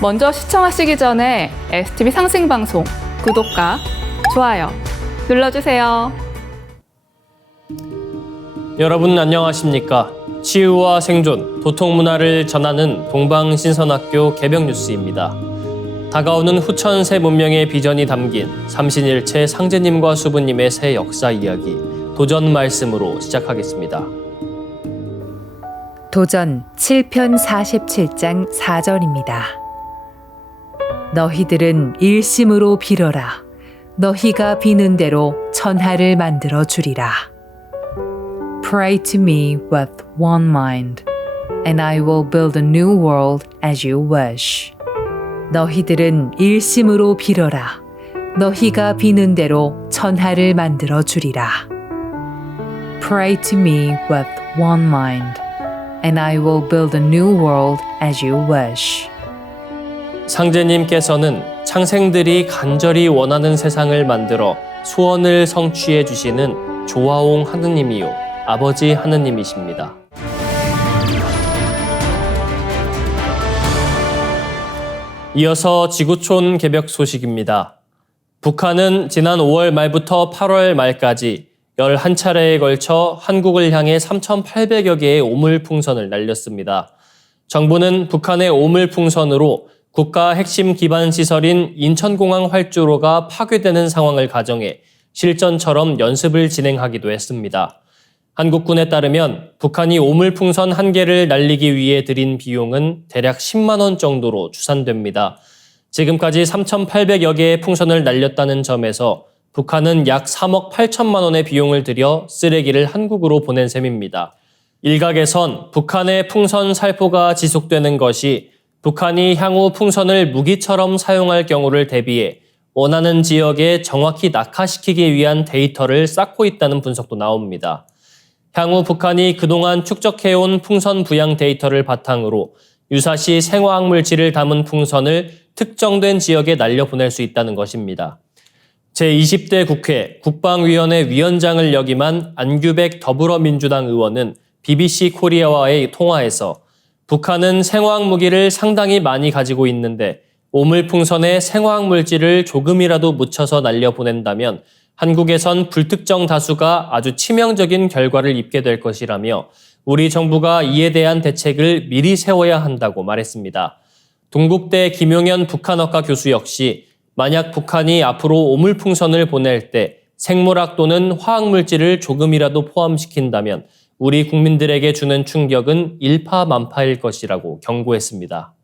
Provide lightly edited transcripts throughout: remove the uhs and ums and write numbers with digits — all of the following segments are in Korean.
먼저 시청하시기 전에 STV 상승방송 구독과 좋아요 눌러주세요. 여러분 안녕하십니까? 치유와 생존, 도통문화를 전하는 동방신선학교 개벽뉴스입니다. 다가오는 후천 새 문명의 비전이 담긴 삼신일체 상제님과 수부님의 새 역사 이야기, 도전 말씀으로 시작하겠습니다. 도전 7편 47장 4절입니다. 너희들은 일심으로 빌어라. 너희가 비는 대로 천하를 만들어 주리라. Pray to me with one mind, and I will build a new world as you wish. 너희들은 일심으로 빌어라. 너희가 비는 대로 천하를 만들어 주리라. Pray to me with one mind, and I will build a new world as you wish. 상제님께서는 창생들이 간절히 원하는 세상을 만들어 소원을 성취해 주시는 조화옹 하느님이요 아버지 하느님이십니다. 이어서 지구촌 개벽 소식입니다. 북한은 지난 5월 말부터 8월 말까지 11차례에 걸쳐 한국을 향해 3,800여 개의 오물풍선을 날렸습니다. 정부는 북한의 오물풍선으로 국가 핵심 기반 시설인 인천공항 활주로가 파괴되는 상황을 가정해 실전처럼 연습을 진행하기도 했습니다. 한국군에 따르면 북한이 오물풍선 1개를 날리기 위해 들인 비용은 대략 10만 원 정도로 추산됩니다. 지금까지 3,800여 개의 풍선을 날렸다는 점에서 북한은 약 3억 8천만 원의 비용을 들여 쓰레기를 한국으로 보낸 셈입니다. 일각에선 북한의 풍선 살포가 지속되는 것이 북한이 향후 풍선을 무기처럼 사용할 경우를 대비해 원하는 지역에 정확히 낙하시키기 위한 데이터를 쌓고 있다는 분석도 나옵니다. 향후 북한이 그동안 축적해온 풍선 부양 데이터를 바탕으로 유사시 생화학물질을 담은 풍선을 특정된 지역에 날려보낼 수 있다는 것입니다. 제20대 국회 국방위원회 위원장을 역임한 안규백 더불어민주당 의원은 BBC 코리아와의 통화에서 북한은 생화학 무기를 상당히 많이 가지고 있는데 오물풍선에 생화학 물질을 조금이라도 묻혀서 날려보낸다면 한국에선 불특정 다수가 아주 치명적인 결과를 입게 될 것이라며 우리 정부가 이에 대한 대책을 미리 세워야 한다고 말했습니다. 동국대 김용현 북한어과 교수 역시 만약 북한이 앞으로 오물풍선을 보낼 때 생물학 또는 화학물질을 조금이라도 포함시킨다면 우리 국민들에게 주는 충격은 일파만파일 것이라고 경고했습니다.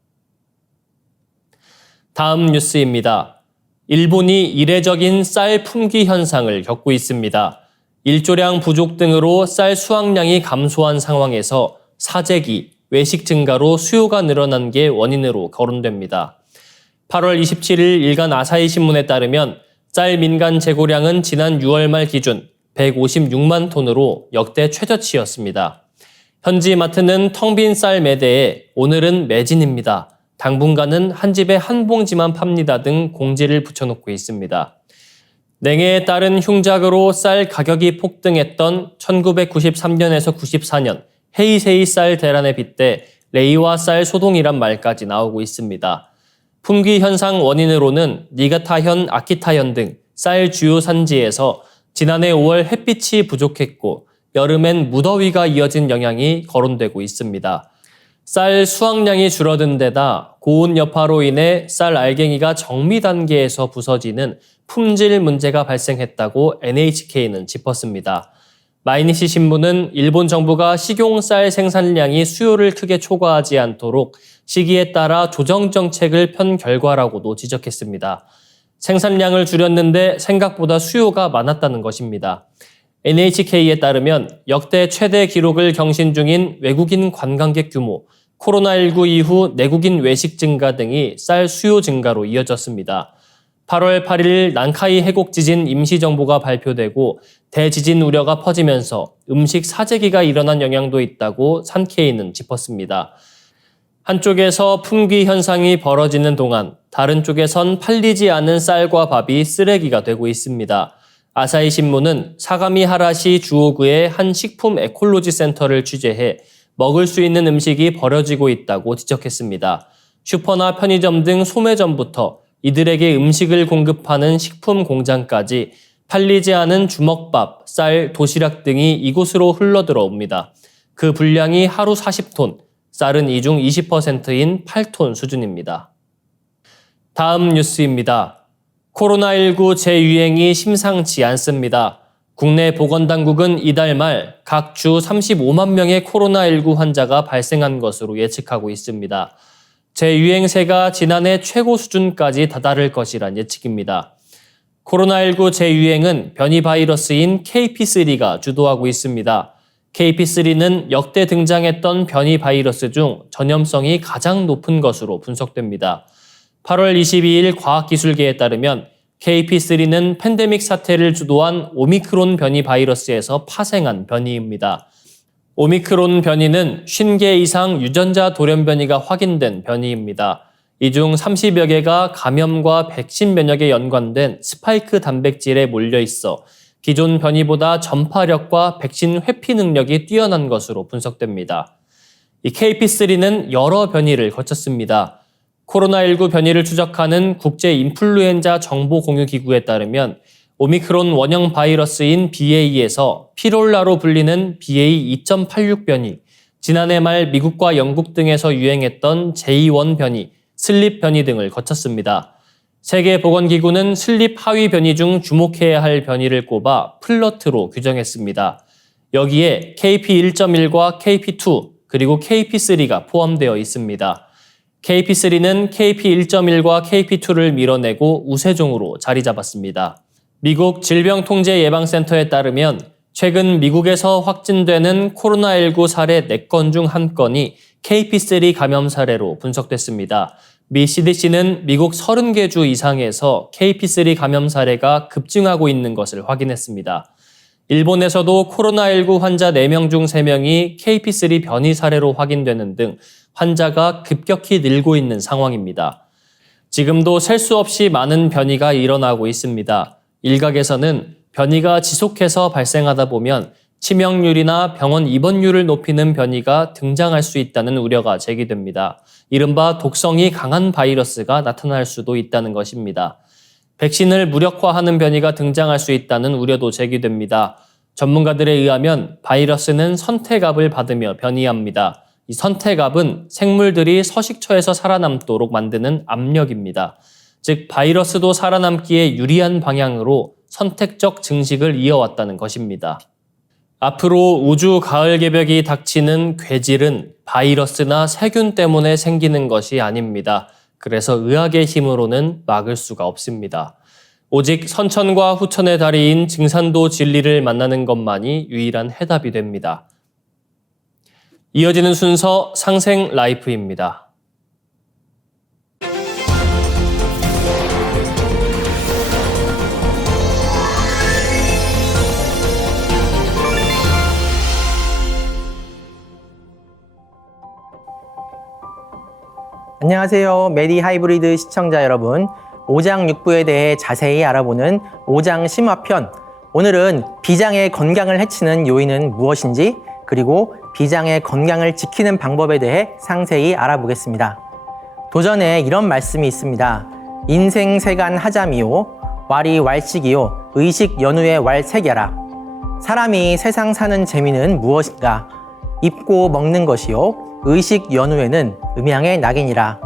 다음 뉴스입니다. 일본이 이례적인 쌀 품귀 현상을 겪고 있습니다. 일조량 부족 등으로 쌀 수확량이 감소한 상황에서 사재기, 외식 증가로 수요가 늘어난 게 원인으로 거론됩니다. 8월 27일 일간 아사히 신문에 따르면 쌀 민간 재고량은 지난 6월 말 기준 156만 톤으로 역대 최저치였습니다. 현지 마트는 텅 빈 쌀 매대에 오늘은 매진입니다. 당분간은 한 집에 한 봉지만 팝니다 등 공지를 붙여놓고 있습니다. 냉해에 따른 흉작으로 쌀 가격이 폭등했던 1993년에서 94년 헤이세이 쌀 대란에 빗대 레이와 쌀 소동이란 말까지 나오고 있습니다. 품귀 현상 원인으로는 니가타현, 아키타현 등 쌀 주요 산지에서 지난해 5월 햇빛이 부족했고 여름엔 무더위가 이어진 영향이 거론되고 있습니다. 쌀 수확량이 줄어든 데다 고온 여파로 인해 쌀 알갱이가 정미 단계에서 부서지는 품질 문제가 발생했다고 NHK는 짚었습니다. 마이니시 신문은 일본 정부가 식용쌀 생산량이 수요를 크게 초과하지 않도록 시기에 따라 조정 정책을 편 결과라고도 지적했습니다. 생산량을 줄였는데 생각보다 수요가 많았다는 것입니다. NHK에 따르면 역대 최대 기록을 경신 중인 외국인 관광객 규모, 코로나19 이후 내국인 외식 증가 등이 쌀 수요 증가로 이어졌습니다. 8월 8일 난카이 해곡 지진 임시정보가 발표되고 대지진 우려가 퍼지면서 음식 사재기가 일어난 영향도 있다고 산케이는 짚었습니다. 한쪽에서 품귀 현상이 벌어지는 동안 다른 쪽에선 팔리지 않은 쌀과 밥이 쓰레기가 되고 있습니다. 아사히 신문은 사가미 하라시 주오구의 한 식품 에콜로지 센터를 취재해 먹을 수 있는 음식이 버려지고 있다고 지적했습니다. 슈퍼나 편의점 등 소매점부터 이들에게 음식을 공급하는 식품 공장까지 팔리지 않은 주먹밥, 쌀, 도시락 등이 이곳으로 흘러들어옵니다. 그 분량이 하루 40톤, 쌀은 이 중 20%인 8톤 수준입니다. 다음 뉴스입니다. 코로나19 재유행이 심상치 않습니다. 국내 보건당국은 이달 말 각 주 35만 명의 코로나19 환자가 발생한 것으로 예측하고 있습니다. 재유행세가 지난해 최고 수준까지 다다를 것이란 예측입니다. 코로나19 재유행은 변이 바이러스인 KP3가 주도하고 있습니다. KP3는 역대 등장했던 변이 바이러스 중 전염성이 가장 높은 것으로 분석됩니다. 8월 22일 과학기술계에 따르면 KP3는 팬데믹 사태를 주도한 오미크론 변이 바이러스에서 파생한 변이입니다. 오미크론 변이는 50개 이상 유전자 돌연 변이가 확인된 변이입니다. 이 중 30여 개가 감염과 백신 면역에 연관된 스파이크 단백질에 몰려 있어 기존 변이보다 전파력과 백신 회피 능력이 뛰어난 것으로 분석됩니다. 이 KP3는 여러 변이를 거쳤습니다. 코로나19 변이를 추적하는 국제인플루엔자 정보공유기구에 따르면 오미크론 원형 바이러스인 BA에서 피롤라로 불리는 BA.2.86 변이, 지난해 말 미국과 영국 등에서 유행했던 J1 변이, 슬립 변이 등을 거쳤습니다. 세계보건기구는 슬립 하위 변이 중 주목해야 할 변이를 꼽아 플러트로 규정했습니다. 여기에 KP1.1과 KP2 그리고 KP3가 포함되어 있습니다. KP3는 KP1.1과 KP2를 밀어내고 우세종으로 자리 잡았습니다. 미국 질병통제예방센터에 따르면 최근 미국에서 확진되는 코로나19 사례 4건 중 1건이 KP3 감염 사례로 분석됐습니다. 미 CDC는 미국 30개 주 이상에서 KP3 감염 사례가 급증하고 있는 것을 확인했습니다. 일본에서도 코로나19 환자 4명 중 3명이 KP3 변이 사례로 확인되는 등 환자가 급격히 늘고 있는 상황입니다. 지금도 셀 수 없이 많은 변이가 일어나고 있습니다. 일각에서는 변이가 지속해서 발생하다 보면 치명률이나 병원 입원율을 높이는 변이가 등장할 수 있다는 우려가 제기됩니다. 이른바 독성이 강한 바이러스가 나타날 수도 있다는 것입니다. 백신을 무력화하는 변이가 등장할 수 있다는 우려도 제기됩니다. 전문가들에 의하면 바이러스는 선택압을 받으며 변이합니다. 이 선택압은 생물들이 서식처에서 살아남도록 만드는 압력입니다. 즉 바이러스도 살아남기에 유리한 방향으로 선택적 증식을 이어왔다는 것입니다. 앞으로 우주 가을 개벽이 닥치는 괴질은 바이러스나 세균 때문에 생기는 것이 아닙니다. 그래서 의학의 힘으로는 막을 수가 없습니다. 오직 선천과 후천의 다리인 증산도 진리를 만나는 것만이 유일한 해답이 됩니다. 이어지는 순서 상생 라이프입니다. 안녕하세요. 메디 하이브리드 시청자 여러분. 오장육부에 대해 자세히 알아보는 오장심화편. 오늘은 비장의 건강을 해치는 요인은 무엇인지, 그리고 비장의 건강을 지키는 방법에 대해 상세히 알아보겠습니다. 도전에 이런 말씀이 있습니다. 인생 세간 하자미요, 왈이 왈식이요, 의식 연후에 왈색야라. 사람이 세상 사는 재미는 무엇인가? 입고 먹는 것이요, 의식 연후에는 음양의 낙이니라.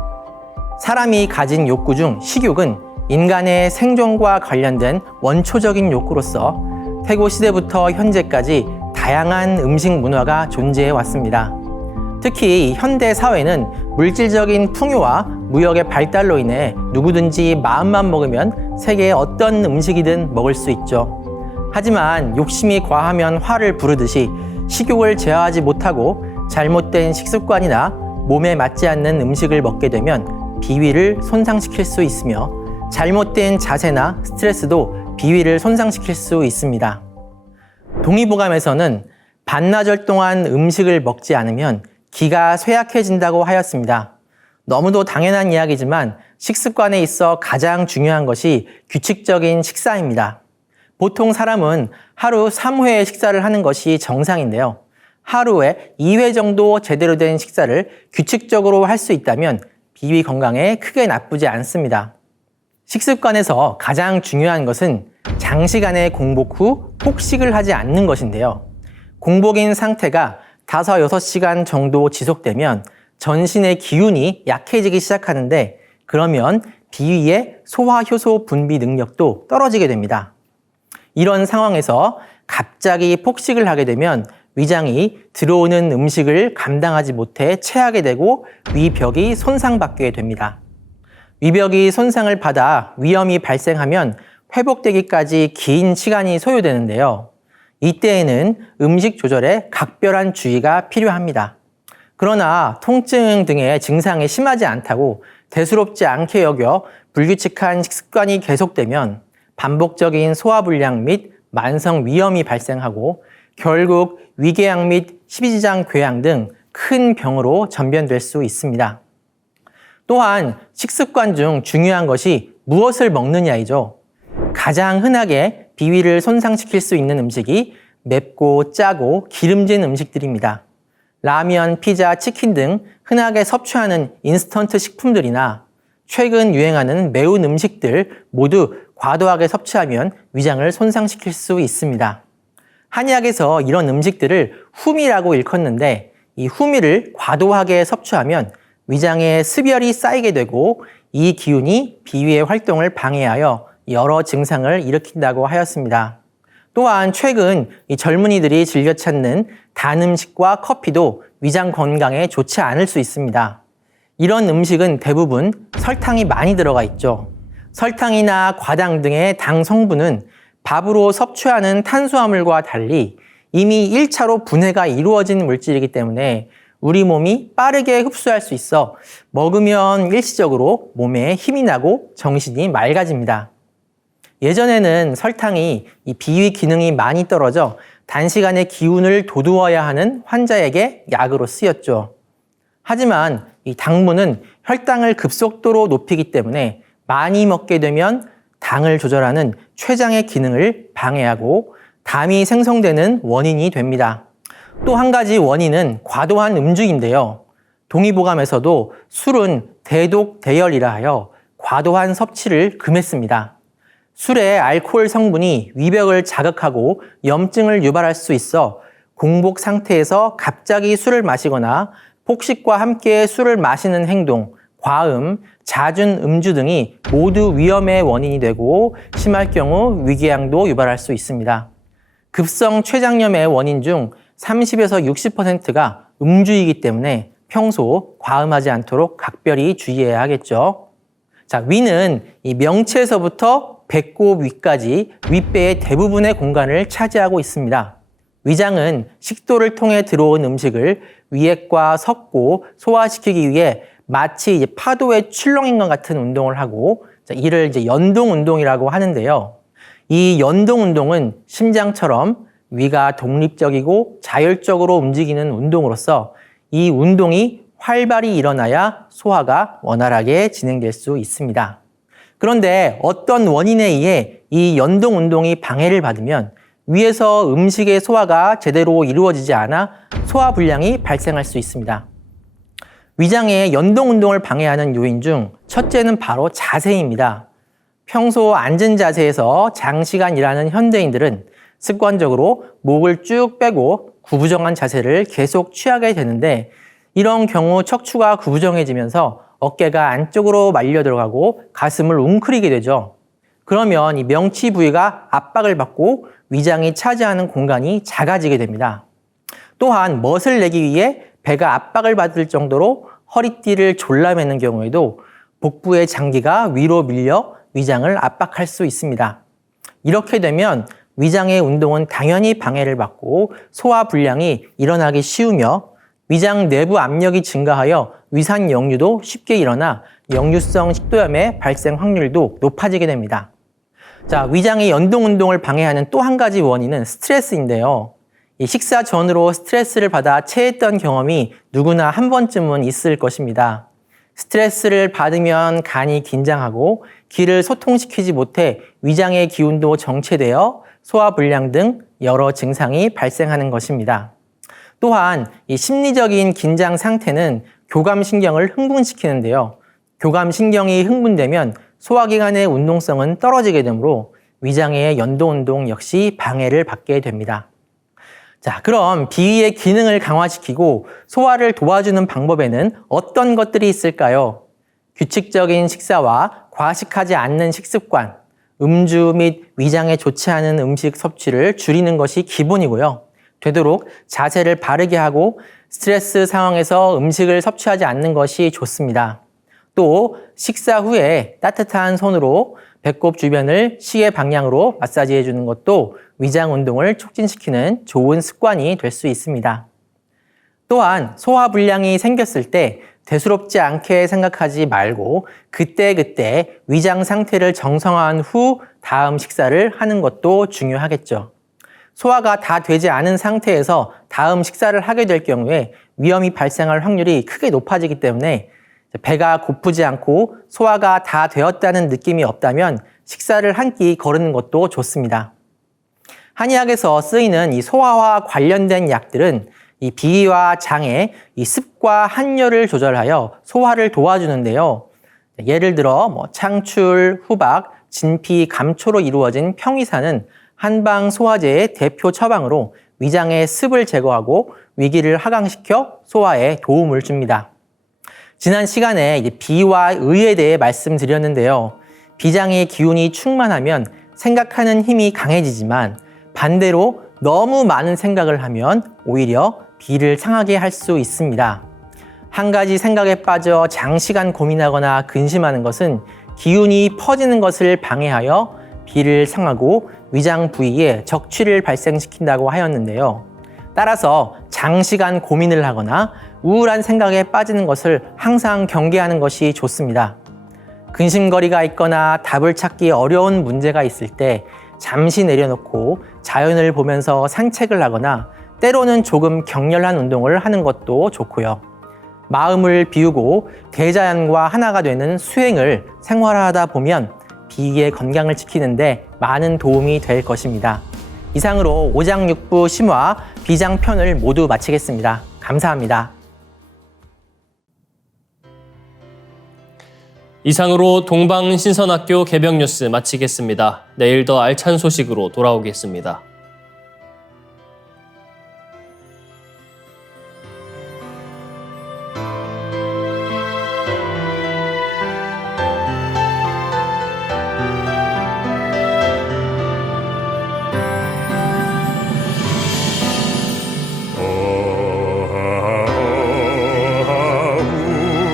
사람이 가진 욕구 중 식욕은 인간의 생존과 관련된 원초적인 욕구로서 태고 시대부터 현재까지 다양한 음식 문화가 존재해 왔습니다. 특히 현대 사회는 물질적인 풍요와 무역의 발달로 인해 누구든지 마음만 먹으면 세계의 어떤 음식이든 먹을 수 있죠. 하지만 욕심이 과하면 화를 부르듯이 식욕을 제어하지 못하고 잘못된 식습관이나 몸에 맞지 않는 음식을 먹게 되면 비위를 손상시킬 수 있으며 잘못된 자세나 스트레스도 비위를 손상시킬 수 있습니다. 동의보감에서는 반나절 동안 음식을 먹지 않으면 기가 쇠약해진다고 하였습니다. 너무도 당연한 이야기지만 식습관에 있어 가장 중요한 것이 규칙적인 식사입니다. 보통 사람은 하루 3회의 식사를 하는 것이 정상인데요. 하루에 2회 정도 제대로 된 식사를 규칙적으로 할 수 있다면 비위 건강에 크게 나쁘지 않습니다. 식습관에서 가장 중요한 것은 장시간의 공복 후 폭식을 하지 않는 것인데요. 공복인 상태가 5, 6시간 정도 지속되면 전신의 기운이 약해지기 시작하는데 그러면 비위의 소화효소 분비 능력도 떨어지게 됩니다. 이런 상황에서 갑자기 폭식을 하게 되면 위장이 들어오는 음식을 감당하지 못해 체하게 되고 위벽이 손상받게 됩니다. 위벽이 손상을 받아 위염이 발생하면 회복되기까지 긴 시간이 소요되는데요. 이때에는 음식 조절에 각별한 주의가 필요합니다. 그러나 통증 등의 증상이 심하지 않다고 대수롭지 않게 여겨 불규칙한 식습관이 계속되면 반복적인 소화불량 및 만성 위염이 발생하고 결국 위궤양 및 십이지장 궤양 등 큰 병으로 전변될 수 있습니다. 또한 식습관 중 중요한 것이 무엇을 먹느냐이죠. 가장 흔하게 비위를 손상시킬 수 있는 음식이 맵고 짜고 기름진 음식들입니다. 라면, 피자, 치킨 등 흔하게 섭취하는 인스턴트 식품들이나 최근 유행하는 매운 음식들 모두 과도하게 섭취하면 위장을 손상시킬 수 있습니다. 한의학에서 이런 음식들을 후미라고 일컫는데 이 후미를 과도하게 섭취하면 위장에 습열이 쌓이게 되고 이 기운이 비위의 활동을 방해하여 여러 증상을 일으킨다고 하였습니다. 또한 최근 이 젊은이들이 즐겨 찾는 단 음식과 커피도 위장 건강에 좋지 않을 수 있습니다. 이런 음식은 대부분 설탕이 많이 들어가 있죠. 설탕이나 과당 등의 당 성분은 밥으로 섭취하는 탄수화물과 달리 이미 1차로 분해가 이루어진 물질이기 때문에 우리 몸이 빠르게 흡수할 수 있어 먹으면 일시적으로 몸에 힘이 나고 정신이 맑아집니다. 예전에는 설탕이 이 비위 기능이 많이 떨어져 단시간에 기운을 돋우어야 하는 환자에게 약으로 쓰였죠. 하지만 이 당분은 혈당을 급속도로 높이기 때문에 많이 먹게 되면 당을 조절하는 췌장의 기능을 방해하고 담이 생성되는 원인이 됩니다. 또 한 가지 원인은 과도한 음주인데요. 동의보감에서도 술은 대독 대열이라 하여 과도한 섭취를 금했습니다. 술의 알코올 성분이 위벽을 자극하고 염증을 유발할 수 있어 공복 상태에서 갑자기 술을 마시거나 폭식과 함께 술을 마시는 행동, 과음, 잦은 음주 등이 모두 위험의 원인이 되고 심할 경우 위궤양도 유발할 수 있습니다. 급성 췌장염의 원인 중 30에서 60%가 음주이기 때문에 평소 과음하지 않도록 각별히 주의해야 하겠죠. 자, 위는 이 명치에서부터 배꼽 위까지 윗배의 대부분의 공간을 차지하고 있습니다. 위장은 식도를 통해 들어온 음식을 위액과 섞고 소화시키기 위해 마치 파도의 출렁임과 같은 운동을 하고 이를 연동 운동이라고 하는데요. 이 연동 운동은 심장처럼 위가 독립적이고 자율적으로 움직이는 운동으로서 이 운동이 활발히 일어나야 소화가 원활하게 진행될 수 있습니다. 그런데 어떤 원인에 의해 이 연동 운동이 방해를 받으면 위에서 음식의 소화가 제대로 이루어지지 않아 소화불량이 발생할 수 있습니다. 위장의 연동 운동을 방해하는 요인 중 첫째는 바로 자세입니다. 평소 앉은 자세에서 장시간 일하는 현대인들은 습관적으로 목을 쭉 빼고 구부정한 자세를 계속 취하게 되는데 이런 경우 척추가 구부정해지면서 어깨가 안쪽으로 말려 들어가고 가슴을 웅크리게 되죠. 그러면 이 명치 부위가 압박을 받고 위장이 차지하는 공간이 작아지게 됩니다. 또한 멋을 내기 위해 배가 압박을 받을 정도로 허리띠를 졸라매는 경우에도 복부의 장기가 위로 밀려 위장을 압박할 수 있습니다. 이렇게 되면 위장의 운동은 당연히 방해를 받고 소화불량이 일어나기 쉬우며 위장 내부 압력이 증가하여 위산 역류도 쉽게 일어나 역류성 식도염의 발생 확률도 높아지게 됩니다. 자, 위장의 연동 운동을 방해하는 또 한 가지 원인은 스트레스인데요. 이 식사 전으로 스트레스를 받아 체했던 경험이 누구나 한 번쯤은 있을 것입니다. 스트레스를 받으면 간이 긴장하고 기를 소통시키지 못해 위장의 기운도 정체되어 소화불량 등 여러 증상이 발생하는 것입니다. 또한 이 심리적인 긴장 상태는 교감신경을 흥분시키는데요. 교감신경이 흥분되면 소화기관의 운동성은 떨어지게 되므로 위장의 연도운동 역시 방해를 받게 됩니다. 자, 그럼 비위의 기능을 강화시키고 소화를 도와주는 방법에는 어떤 것들이 있을까요? 규칙적인 식사와 과식하지 않는 식습관, 음주 및 위장에 좋지 않은 음식 섭취를 줄이는 것이 기본이고요. 되도록 자세를 바르게 하고 스트레스 상황에서 음식을 섭취하지 않는 것이 좋습니다. 또 식사 후에 따뜻한 손으로 배꼽 주변을 시계 방향으로 마사지해 주는 것도 위장 운동을 촉진시키는 좋은 습관이 될 수 있습니다. 또한 소화불량이 생겼을 때 대수롭지 않게 생각하지 말고 그때그때 위장 상태를 정상화한 후 다음 식사를 하는 것도 중요하겠죠. 소화가 다 되지 않은 상태에서 다음 식사를 하게 될 경우에 위험이 발생할 확률이 크게 높아지기 때문에 배가 고프지 않고 소화가 다 되었다는 느낌이 없다면 식사를 한 끼 거르는 것도 좋습니다. 한의학에서 쓰이는 이 소화와 관련된 약들은 이 비위와 장의 이 습과 함유를 조절하여 소화를 도와주는데요. 예를 들어 창출, 후박, 진피, 감초로 이루어진 평이사는 한방 소화제의 대표 처방으로 위장의 습을 제거하고 위기를 하강시켜 소화에 도움을 줍니다. 지난 시간에 비와 의에 대해 말씀드렸는데요. 비장의 기운이 충만하면 생각하는 힘이 강해지지만 반대로 너무 많은 생각을 하면 오히려 비를 상하게 할 수 있습니다. 한 가지 생각에 빠져 장시간 고민하거나 근심하는 것은 기운이 퍼지는 것을 방해하여 비를 상하고 위장 부위에 적취를 발생시킨다고 하였는데요. 따라서 장시간 고민을 하거나 우울한 생각에 빠지는 것을 항상 경계하는 것이 좋습니다. 근심거리가 있거나 답을 찾기 어려운 문제가 있을 때 잠시 내려놓고 자연을 보면서 산책을 하거나 때로는 조금 격렬한 운동을 하는 것도 좋고요. 마음을 비우고 대자연과 하나가 되는 수행을 생활하다 보면 비위의 건강을 지키는데 많은 도움이 될 것입니다. 이상으로 오장육부 심화 비장편을 모두 마치겠습니다. 감사합니다. 이상으로 동방신선학교 개병 뉴스 마치겠습니다. 내일 더 알찬 소식으로 돌아오겠습니다.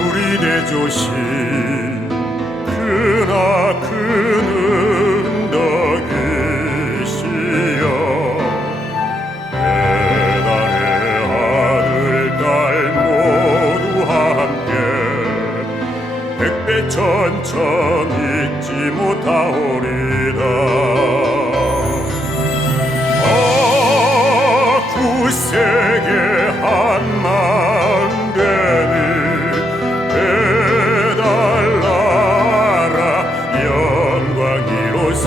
우리 대조시 크나큰 덕이시여 배달의 아들 딸 모두 함께 백배천천 잊지 못하오리다. 구세계 한마음 되니 배달나라 영광이로세.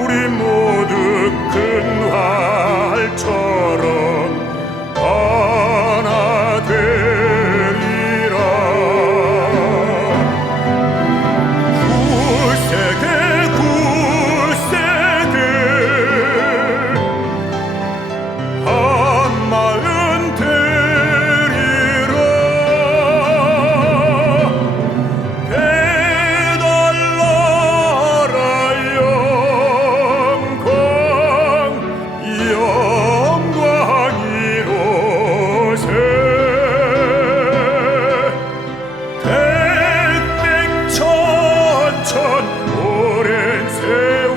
우리 모두 큰 활처럼 하나 되리라. 구세계 한마음 되리라. 배달나라 영광이로세. 백백천천 오랜 세월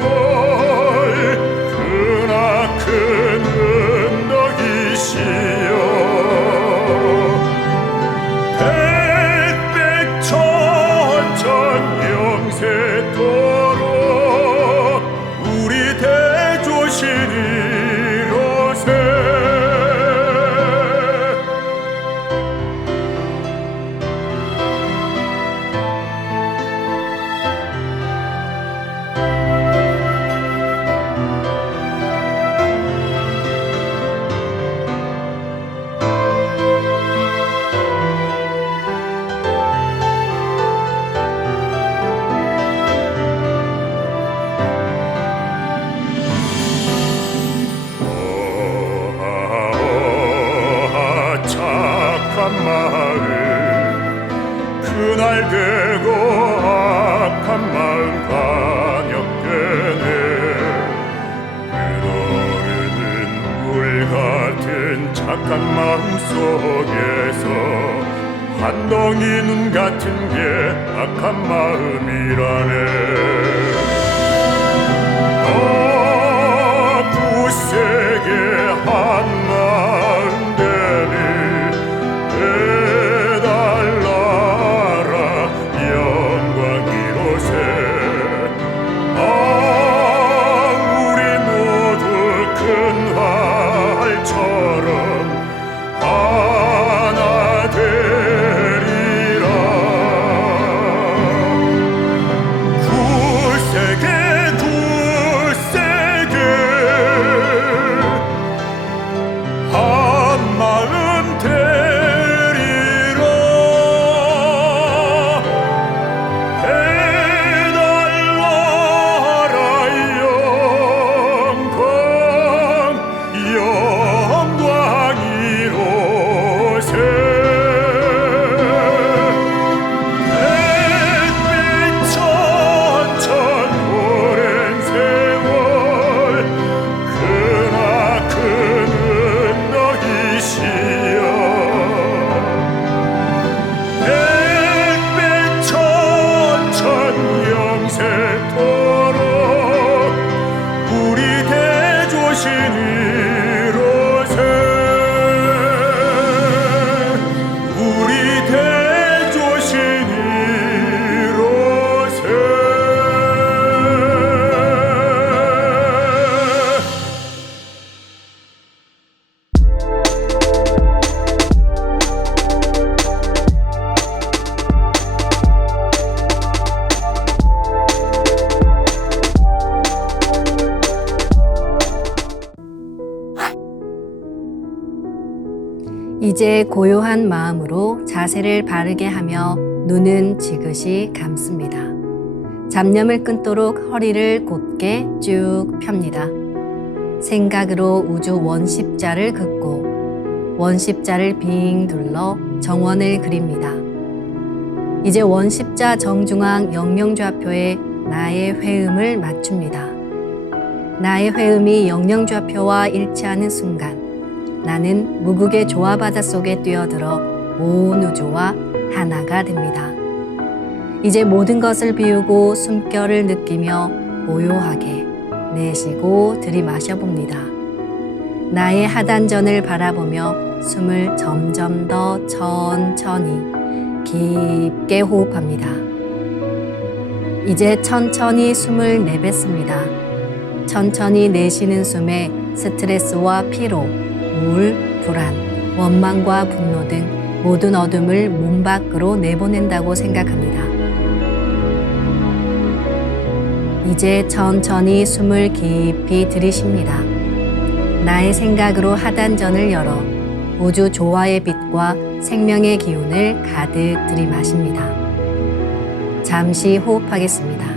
크나큰 은덕이시여 백백천천 영세토록 우리 대조신이로세. 그날되고 악한 마음 강역되네. 그러려는 물 같은 착한 마음 속에서 한 덩이 눈 같은 게 악한 마음이라네. 굳세게 한 마음 되니 해달라라 영광이로세. 우리 모두 큰 활처럼 하나 되리라. 굳세게 한 마음 되리라. 해달라라 영광이로세. 햇빛 천천 오랜 세월 크나큰 너희시여. 햇빛 천천 영세토록 우리 대조신이로세. 우리 대조신이로세. 이제 고요한 마음으로 자세를 바르게 하며 눈은 지그시 감습니다. 잡념을 끊도록 허리를 곧게 쭉 펴니다. 생각으로 우주 원십자를 긋고 원십자를 빙 둘러 정원을 그립니다. 이제 원십자 정중앙 영영좌표에 나의 회음을 맞춥니다. 나의 회음이 영영좌표와 일치하는 순간 나는 무국의 조화바다 속에 뛰어들어 온 우주와 하나가 됩니다. 이제 모든 것을 비우고 숨결을 느끼며 고요하게 내쉬고 들이마셔 봅니다. 나의 하단전을 바라보며 숨을 점점 더 천천히 깊게 호흡합니다. 이제 천천히 숨을 내뱉습니다. 천천히 내쉬는 숨에 스트레스와 피로, 우울, 불안, 원망과 분노 등 모든 어둠을 몸 밖으로 내보낸다고 생각합니다. 이제 천천히 숨을 깊이 들이쉽니다. 나의 생각으로 하단전을 열어 우주 조화의 빛과 생명의 기운을 가득 들이마십니다. 잠시 호흡하겠습니다.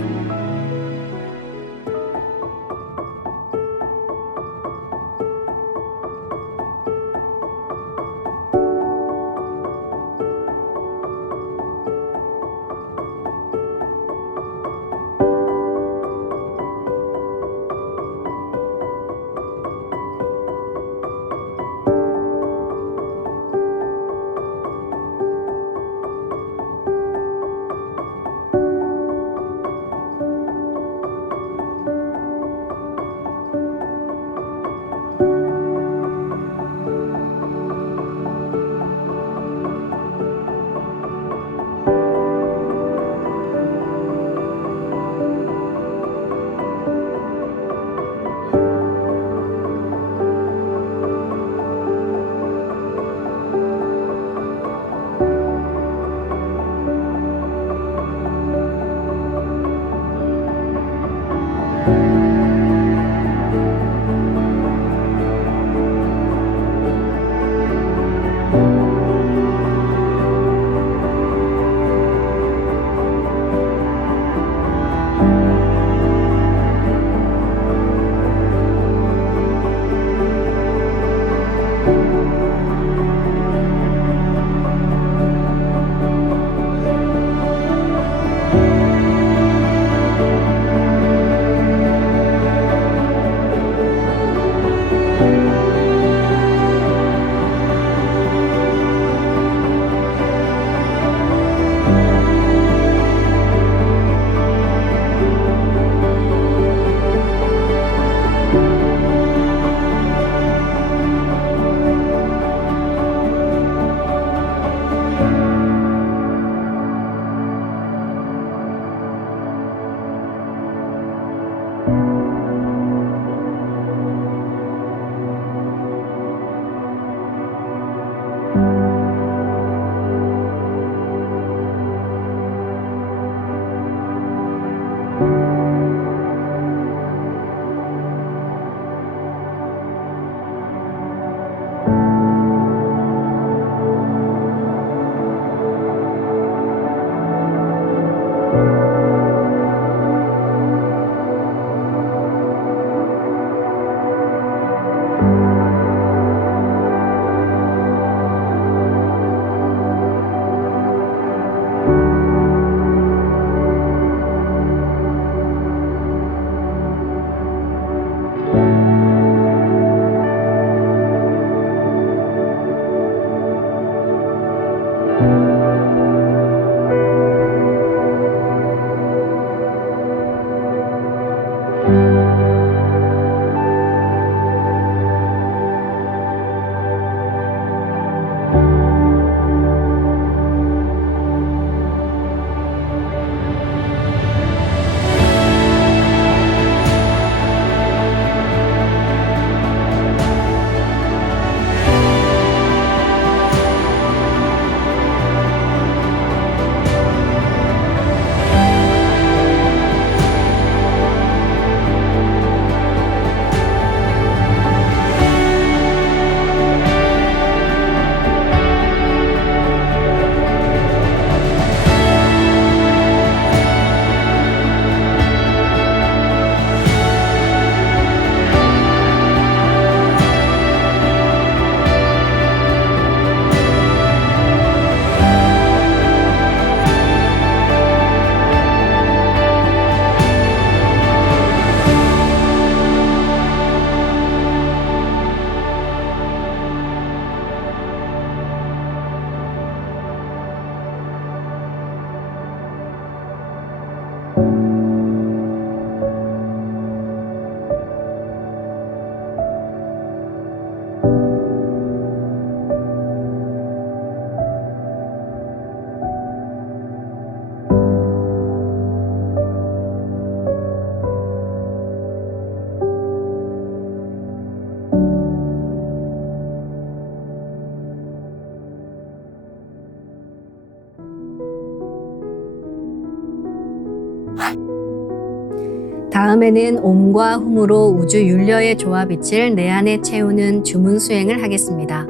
다음에는 옴과 훔으로 우주 윤려의 조화빛을 내 안에 채우는 주문 수행을 하겠습니다.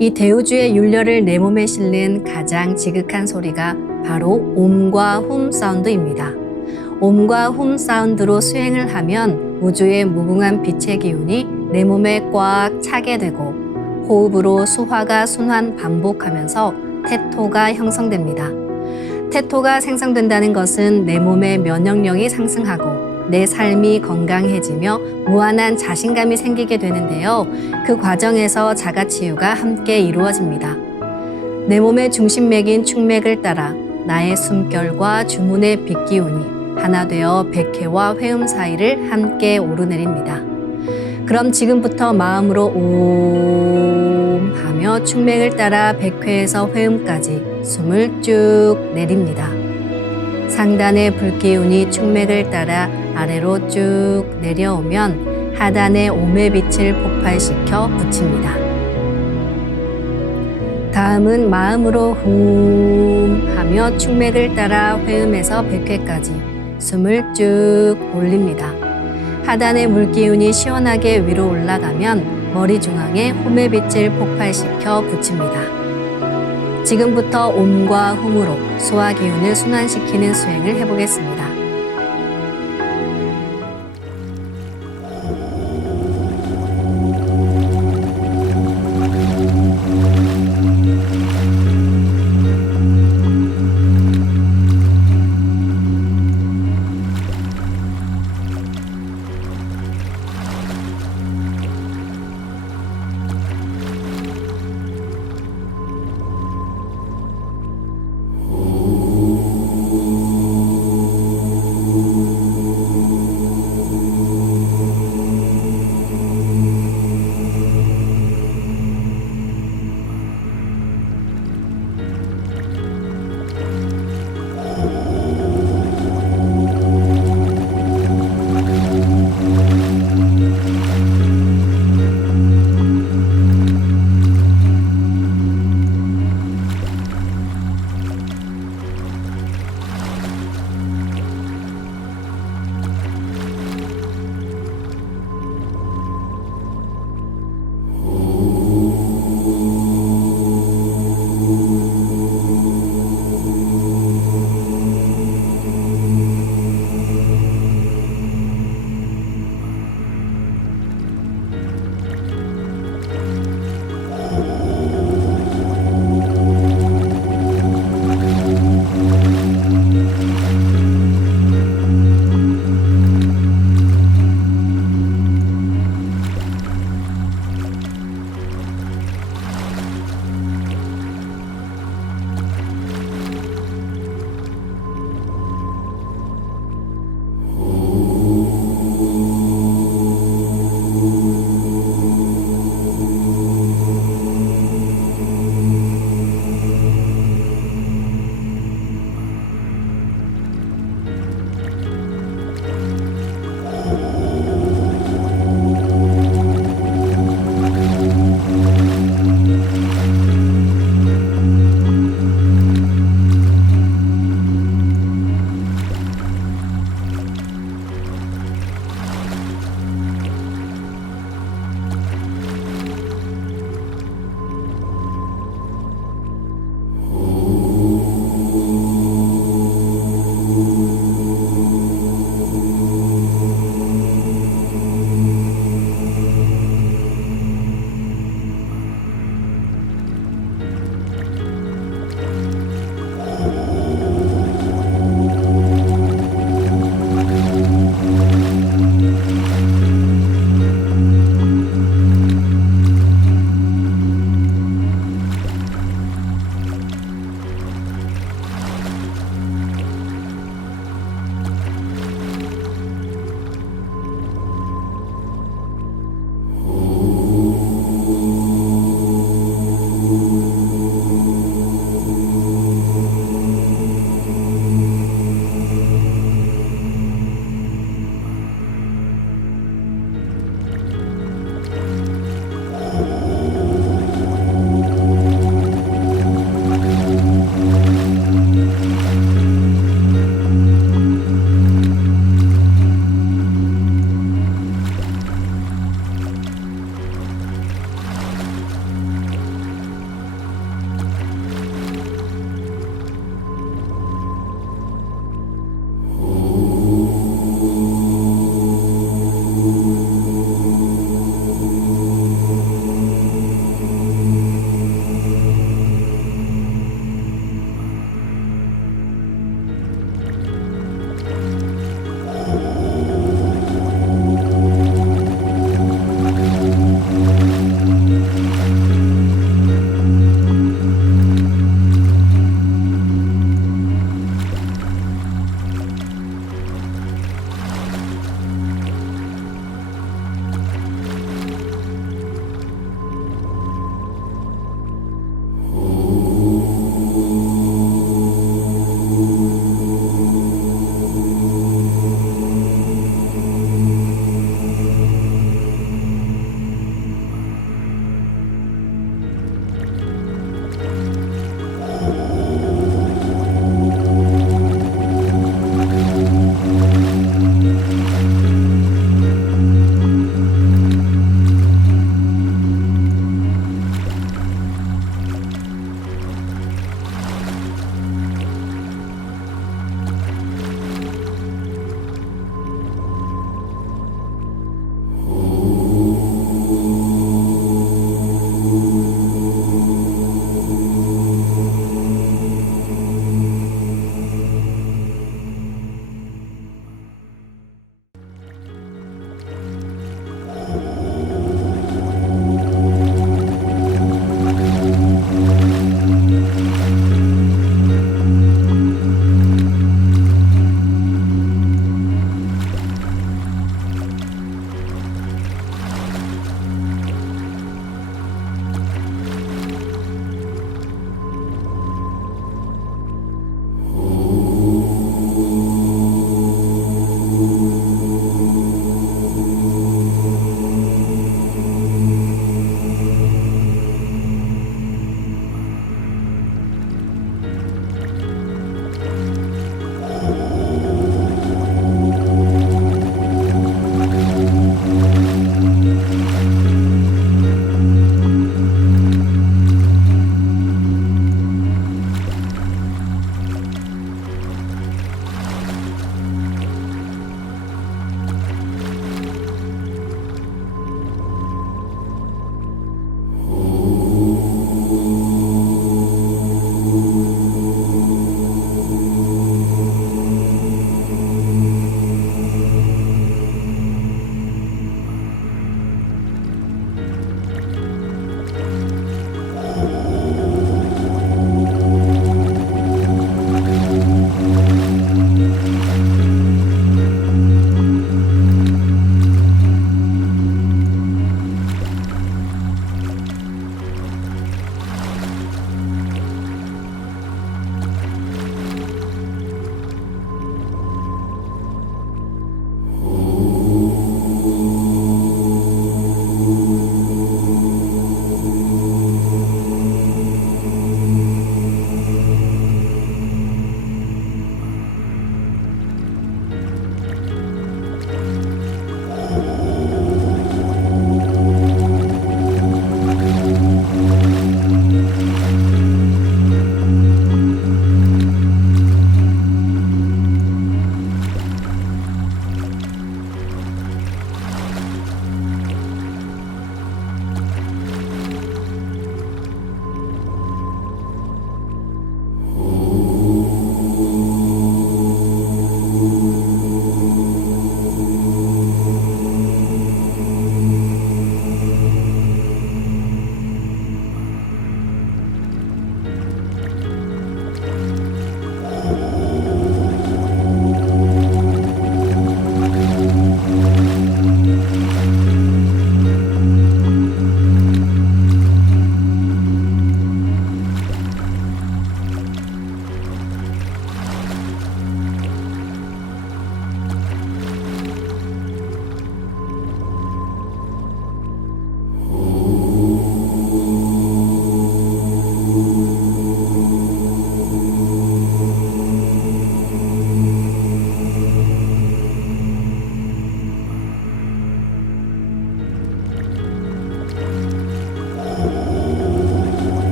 이 대우주의 윤려를 내 몸에 실는 가장 지극한 소리가 바로 옴과 훔 사운드입니다. 옴과 훔 사운드로 수행을 하면 우주의 무궁한 빛의 기운이 내 몸에 꽉 차게 되고 호흡으로 수화가 순환 반복하면서 태토가 형성됩니다. 태토가 생성된다는 것은 내 몸의 면역력이 상승하고 내 삶이 건강해지며 무한한 자신감이 생기게 되는데요. 그 과정에서 자가치유가 함께 이루어집니다. 내 몸의 중심맥인 축맥을 따라 나의 숨결과 주문의 빛기운이 하나 되어 백회와 회음 사이를 함께 오르내립니다. 그럼 지금부터 마음으로 옴 하며 축맥을 따라 백회에서 회음까지 숨을 쭉 내립니다. 상단의 불기운이 축맥을 따라 아래로 쭉 내려오면 하단의 옴의 빛을 폭발시켜 붙입니다. 다음은 마음으로 훔 하며 축맥을 따라 회음에서 백회까지 숨을 쭉 올립니다. 하단의 물기운이 시원하게 위로 올라가면 머리 중앙에 홈의 빛을 폭발시켜 붙입니다. 지금부터 옴과 훔으로 소화 기운을 순환시키는 수행을 해보겠습니다.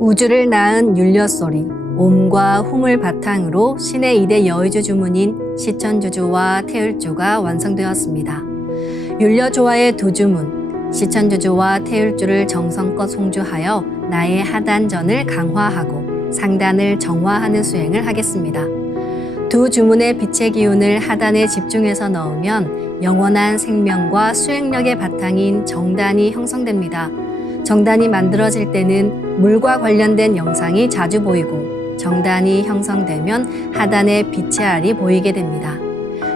우주를 낳은 율려소리, 옴과 hum을 바탕으로 신의 2대 여의주 주문인 시천주주와 태율주가 완성되었습니다. 율려조화의 두 주문, 시천주주와 태율주를 정성껏 송주하여 나의 하단전을 강화하고 상단을 정화하는 수행을 하겠습니다. 두 주문의 빛의 기운을 하단에 집중해서 넣으면 영원한 생명과 수행력의 바탕인 정단이 형성됩니다. 정단이 만들어질 때는 물과 관련된 영상이 자주 보이고 정단이 형성되면 하단에 빛의 알이 보이게 됩니다.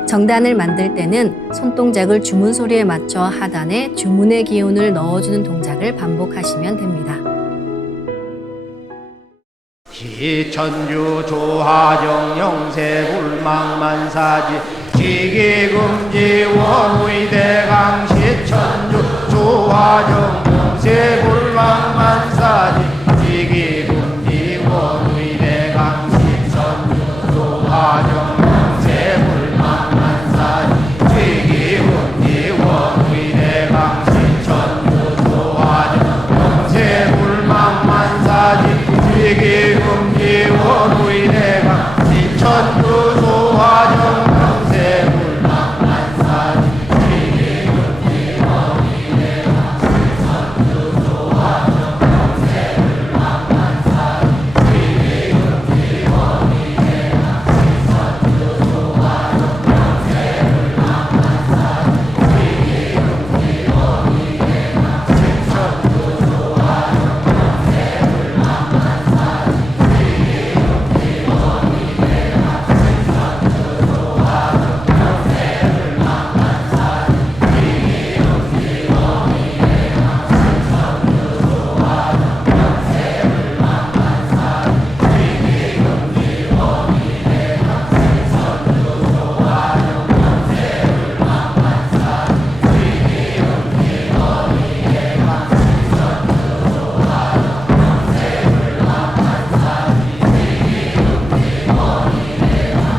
정단을 만들 때는 손동작을 주문 소리에 맞춰 하단에 주문의 기운을 넣어주는 동작을 반복하시면 됩니다. 시천주 조화정 영세불망만사지 지기금지 원의대강 시천주 조화정 영세불망만사지 지기금지 원의대강 시천주 조화정 영세불망만사지 지기금지 원의대강 시천주 조화정 영세불망만사지 지기금지 원의대강 시천주 조화정 영세불망만사지 지기금지 원의대강 시천주 조화정 영세불망만사지 지기금지 원의대강 시천주 조화정 영세불망만사지 지기금지 원의대강 시천주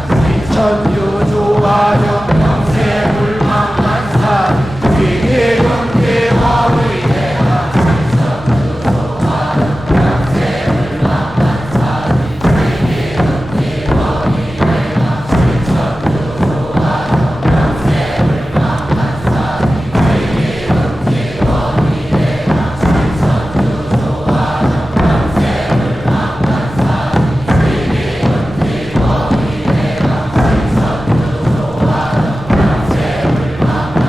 조화정 천주 조화정 영세불망만사지 지기금지 원의대강 시천주 조화정 영세불망만사지 지기금지 원의대강 시천주 조화정 영세불망만사지 지기금지 원의대강 시천주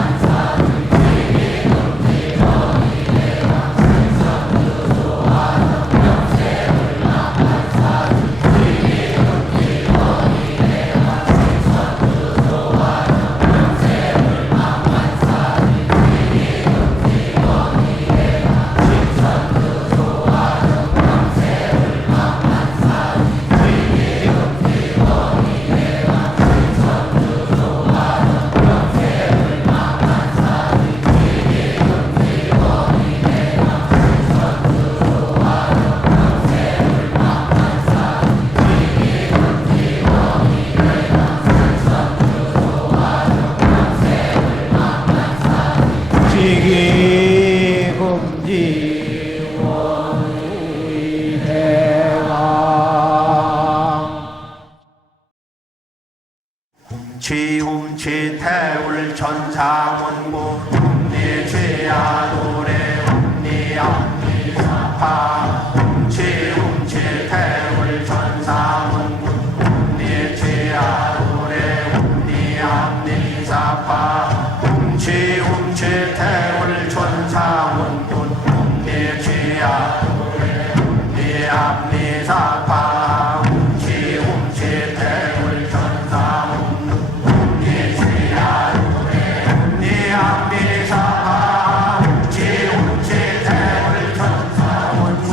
조화정 영세불망만사지 지기금지 원의대강 지기금지 원의대강 훔치 태울 천상원고 훔니 죄야노래 훔니 앞니사파 훔치 태울 천상원고 훔니 죄야노래 훔니 앞니사파 훔치 태울 천상원고 훔니 죄야노래 훔니 앞니사파 훔치 태울 천상원고 훔니 죄야노래 훔니 앞니사파 훔치 태울 천상원고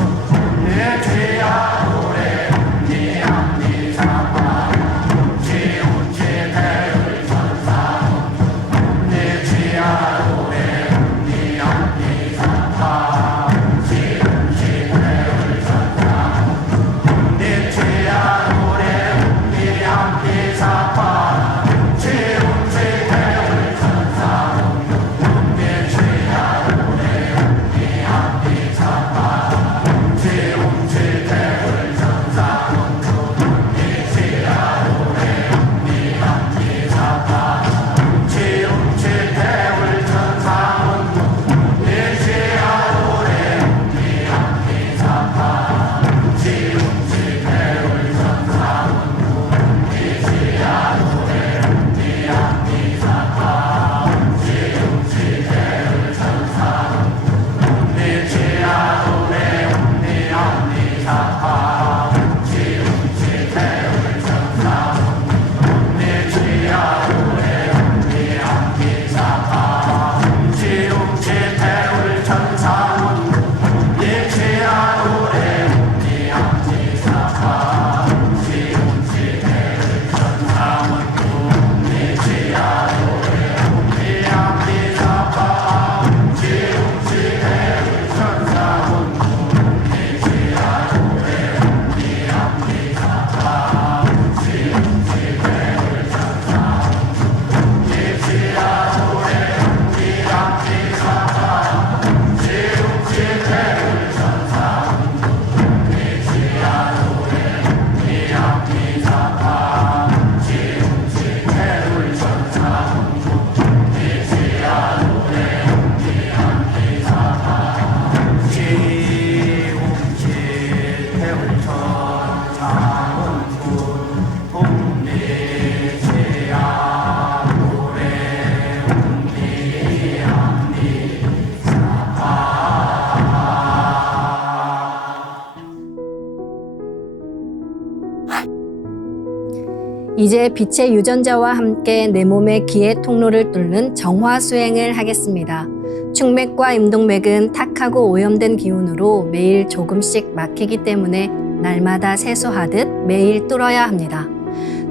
이제 빛의 유전자와 함께 내 몸의 기의 통로를 뚫는 정화 수행을 하겠습니다. 충맥과 임동맥은 탁하고 오염된 기운으로 매일 조금씩 막히기 때문에 날마다 세수하듯 매일 뚫어야 합니다.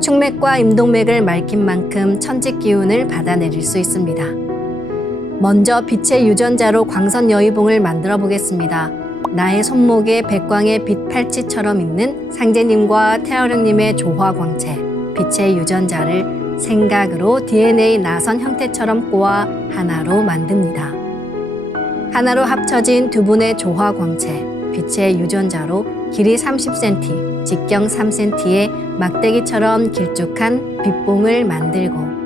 충맥과 임동맥을 맑힌 만큼 천직 기운을 받아내릴 수 있습니다. 먼저 빛의 유전자로 광선 여의봉을 만들어 보겠습니다. 나의 손목에 백광의 빛 팔찌처럼 있는 상제님과 태어령님의 조화광채, 빛의 유전자를 생각으로 DNA 나선 형태처럼 꼬아 하나로 만듭니다. 하나로 합쳐진 두 분의 조화광채, 빛의 유전자로 길이 30cm, 직경 3cm의 막대기처럼 길쭉한 빛봉을 만들고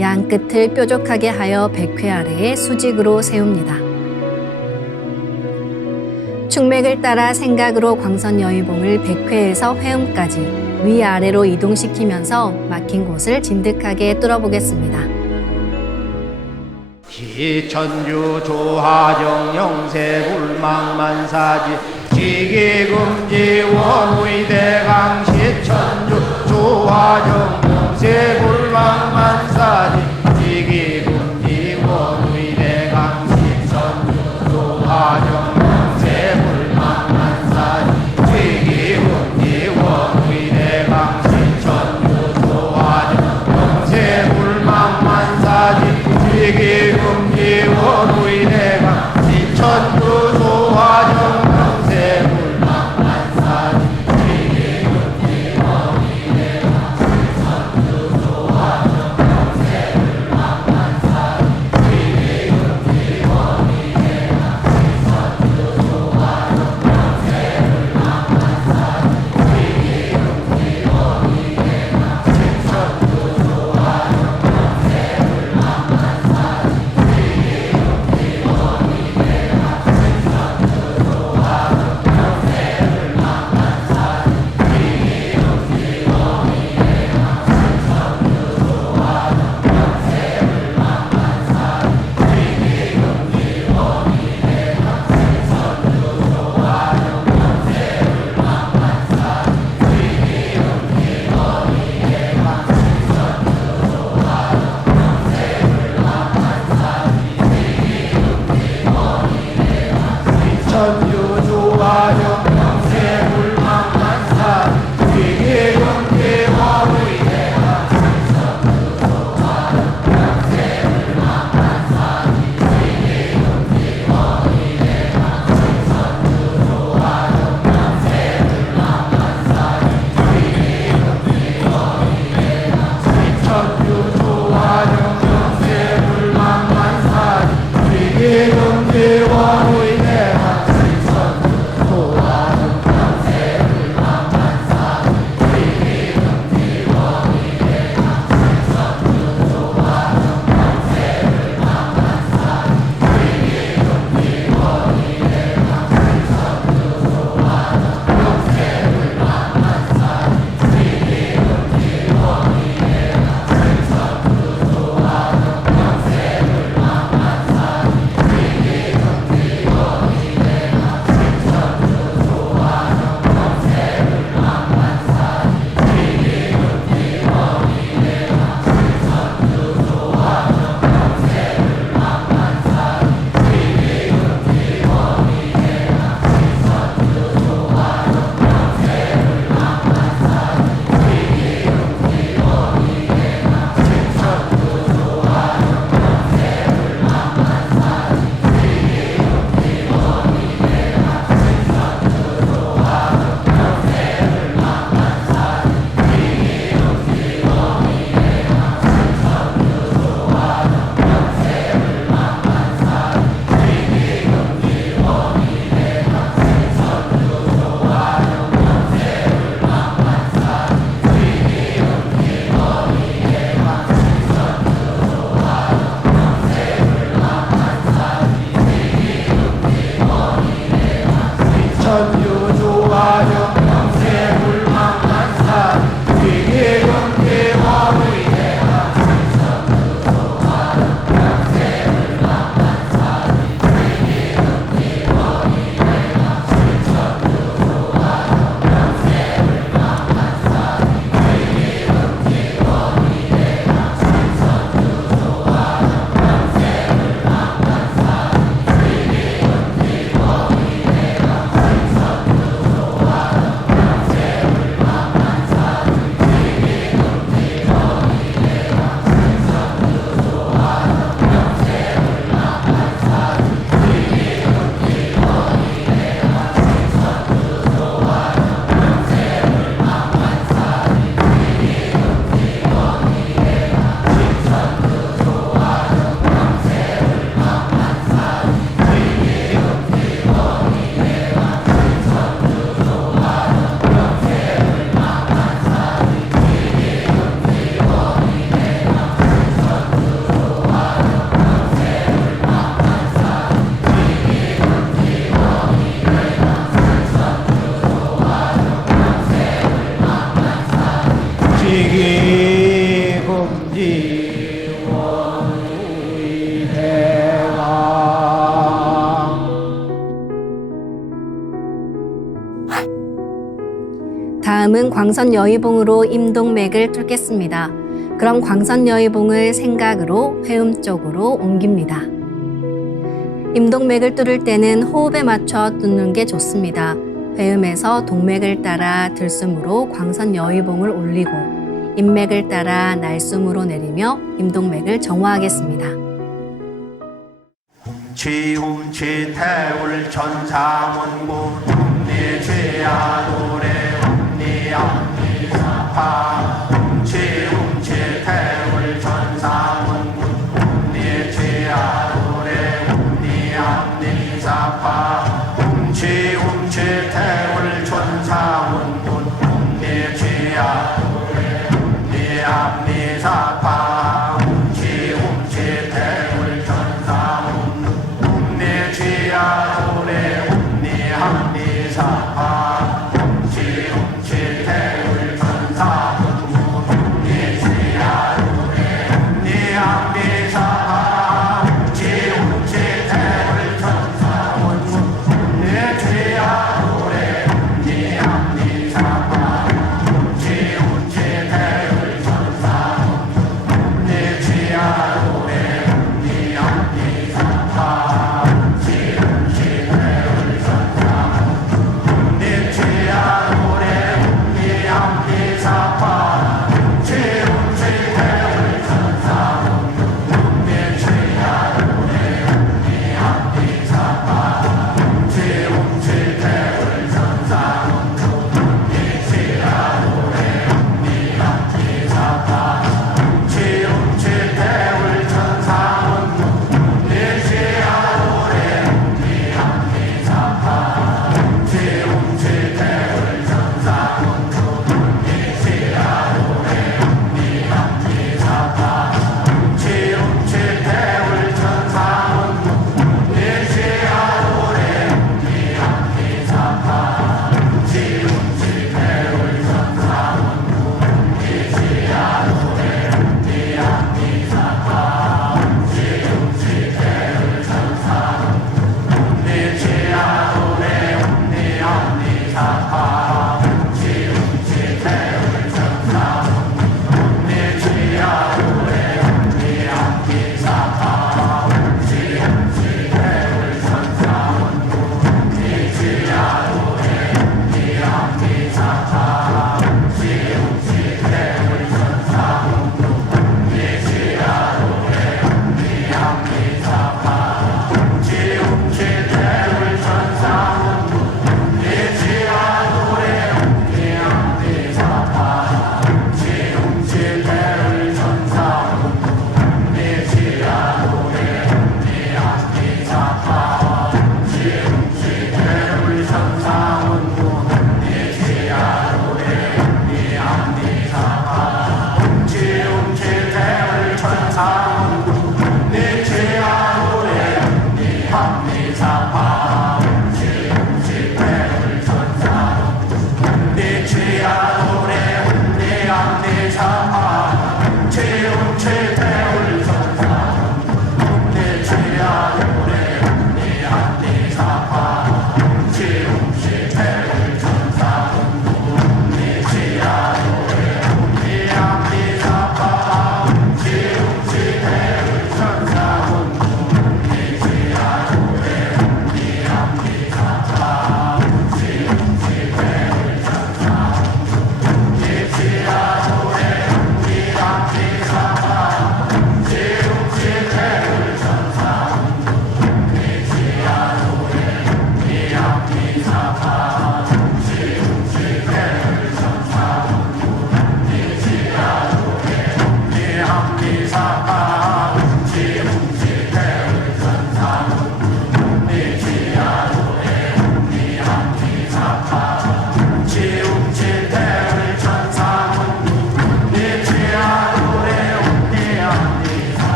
양 끝을 뾰족하게 하여 백회 아래에 수직으로 세웁니다. 충맥을 따라 생각으로 광선 여의봉을 백회에서 회음까지 위아래로 이동시키면서 막힌 곳을 진득하게 뚫어보겠습니다. 기천주 조하정 영세 불망만사지 지기금지 원의대강 시천주 조하정 영세 불망만사지 지기금지 원의대강 시천주 조하정 영세 불망만사지 지기금지 원의대강 시천주 조하정 영세 불망만사지 지기금지 원의대강 시천주 조하정 영세 불망만사지 지기금지 원의대강 시천주 조하정 영세 불망만사지 다음은 광선 여의봉으로 임동맥을 뚫겠습니다. 그럼 광선 여의봉을 생각으로 회음 쪽으로 옮깁니다. 임동맥을 뚫을 때는 호흡에 맞춰 뚫는 게 좋습니다. 회음에서 동맥을 따라 들숨으로 광선 여의봉을 올리고 인맥을 따라 날숨으로 내리며 임동맥을 정화하겠습니다. 훔치 태울 천사문구 훔니 죄야 노래 훔니 암니 사파 훔치 태울 천사문구 훔니 죄야 노래 훔니 암니 사파 훔치 태울 천사문구 훔니 죄야 노래 훔니 암니 사파 훔치 태울 천사문구 내 죄야 노래 훔니 함니 사파 훔치 태울 천사 훔니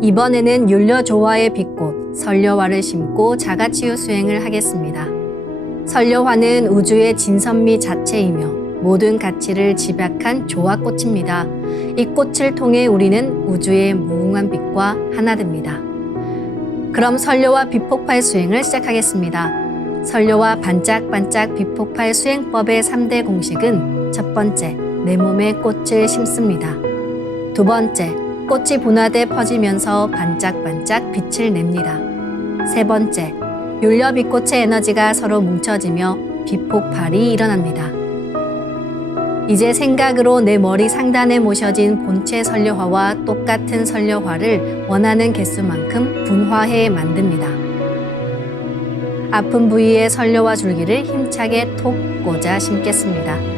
이번에는 율려조화의 빛꽃 설려화를 심고 자가치유 수행을 하겠습니다. 설려화는 우주의 진선미 자체이며 모든 가치를 집약한 조화꽃입니다. 이 꽃을 통해 우리는 우주의 무궁한 빛과 하나 됩니다. 그럼 설려화 빛폭발 수행을 시작하겠습니다. 설려화 반짝반짝 빛폭발 수행법의 3대 공식은 첫 번째, 내 몸에 꽃을 심습니다. 두 번째, 꽃이 분화돼 퍼지면서 반짝반짝 빛을 냅니다. 세 번째, 율려빛꽃의 에너지가 서로 뭉쳐지며 빛폭발이 일어납니다. 이제 생각으로 내 머리 상단에 모셔진 본체 설려화와 똑같은 설려화를 원하는 개수만큼 분화해 만듭니다. 아픈 부위에 설려화 줄기를 힘차게 톡 꽂아 심겠습니다.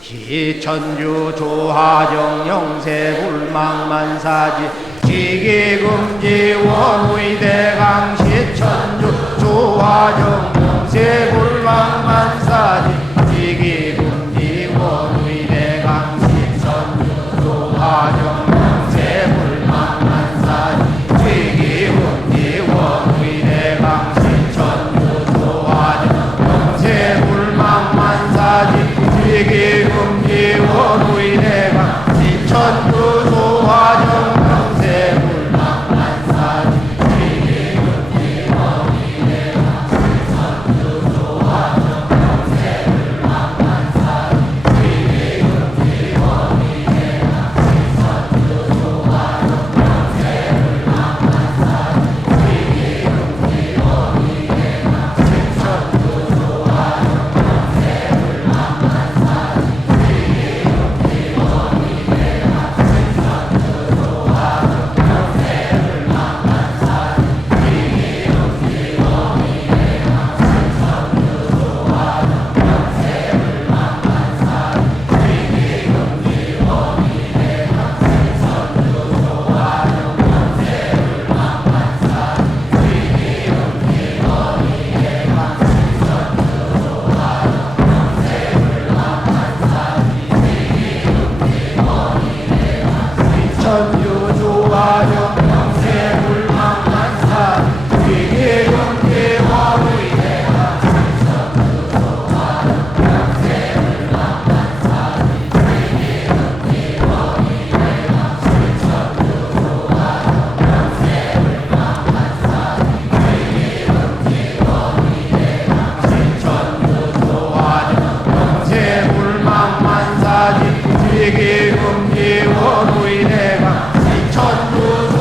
시천주 조화정 영세 불망만사지 지기금지 원의대강 시천주 조화정 영세 불망만사지 지기금지 원의대강 시천주 조화정 영세 불망만사지 지기금지 원의대강 시천주 조화정 영세 불망만사지 지기금지 원의대강 시천주 조화정 영세 불망만사지 지기금지 원의대강 시천주 조화정 영세 불망만사지 지기금지 원의대강 시천주 조화정 영세 불망만사지 지기금지 원의대강 시천주 조화정 영세 불망만사지 천주 조화정 영세 불망만사지 지기금지 원의대강 시천주 조화정 영세 불망만사지 지기금지 원의대강 시천주 조화정 영세 불망만사지 지기금지 원의대강 시천주 조화정 영세 불망만사지 지기금지 원의대강 시천주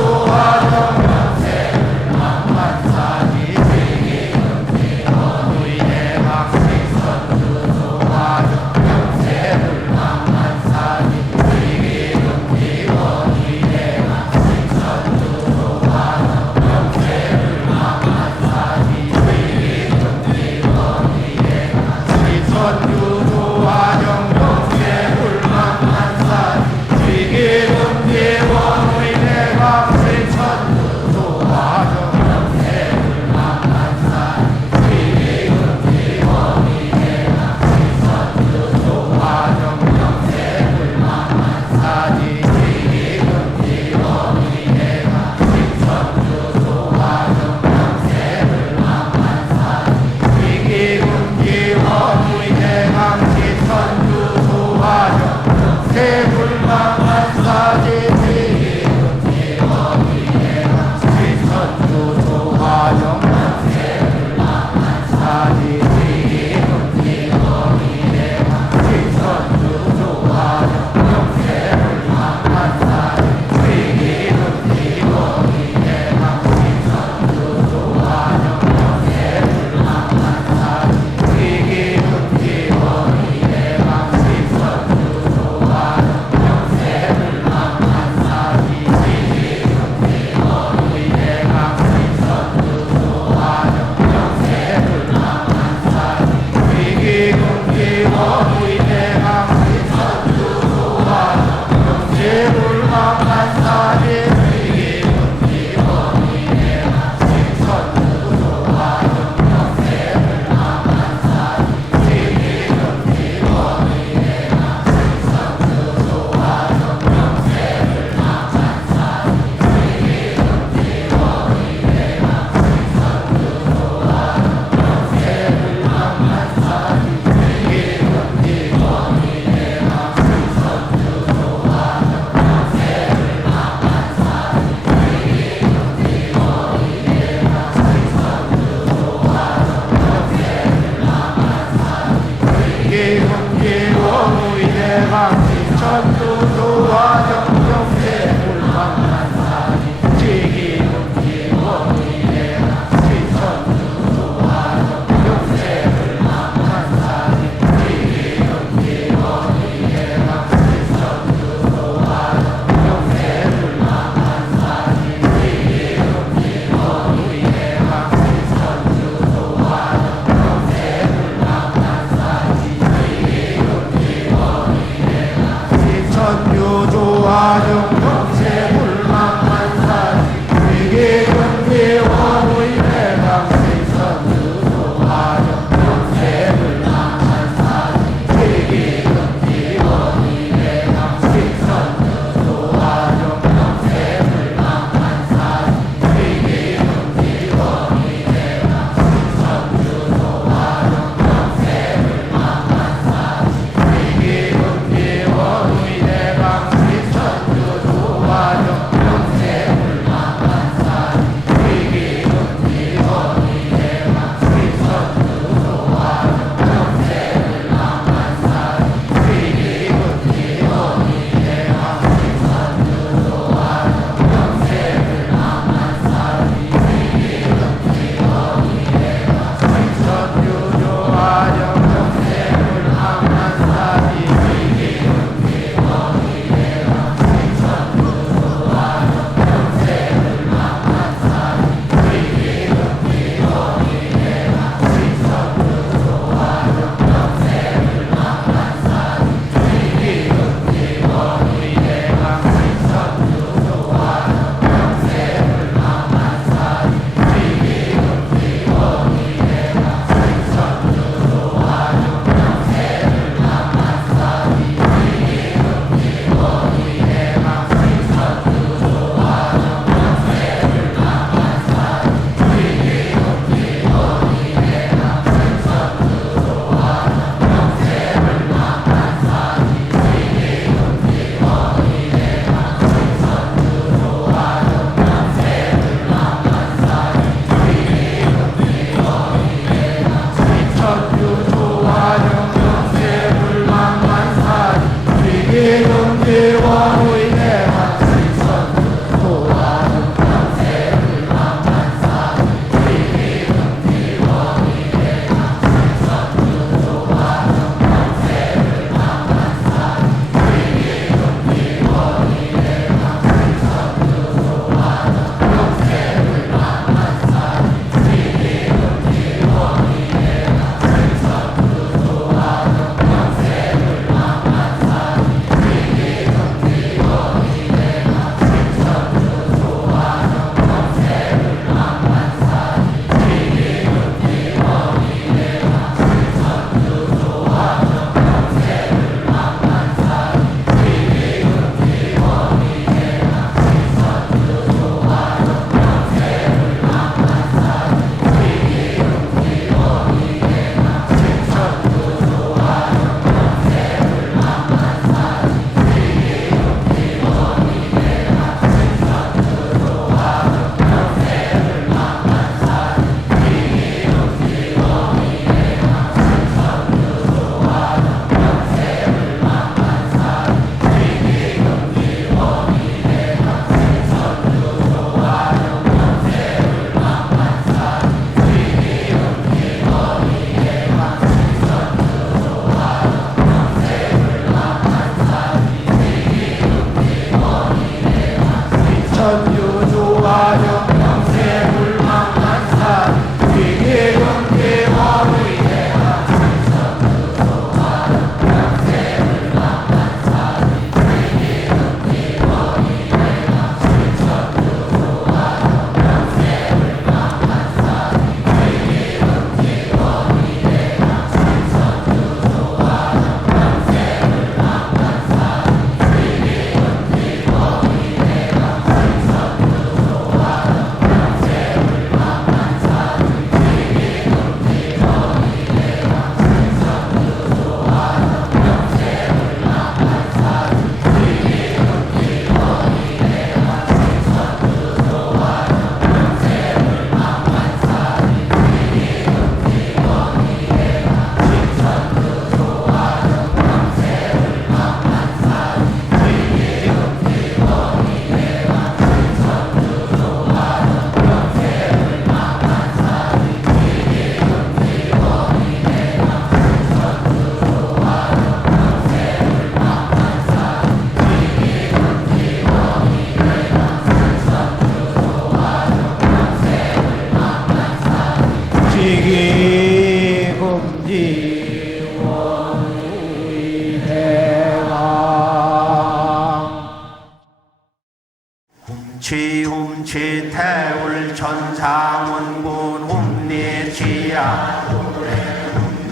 훔치 태울 천상원군 훔리치야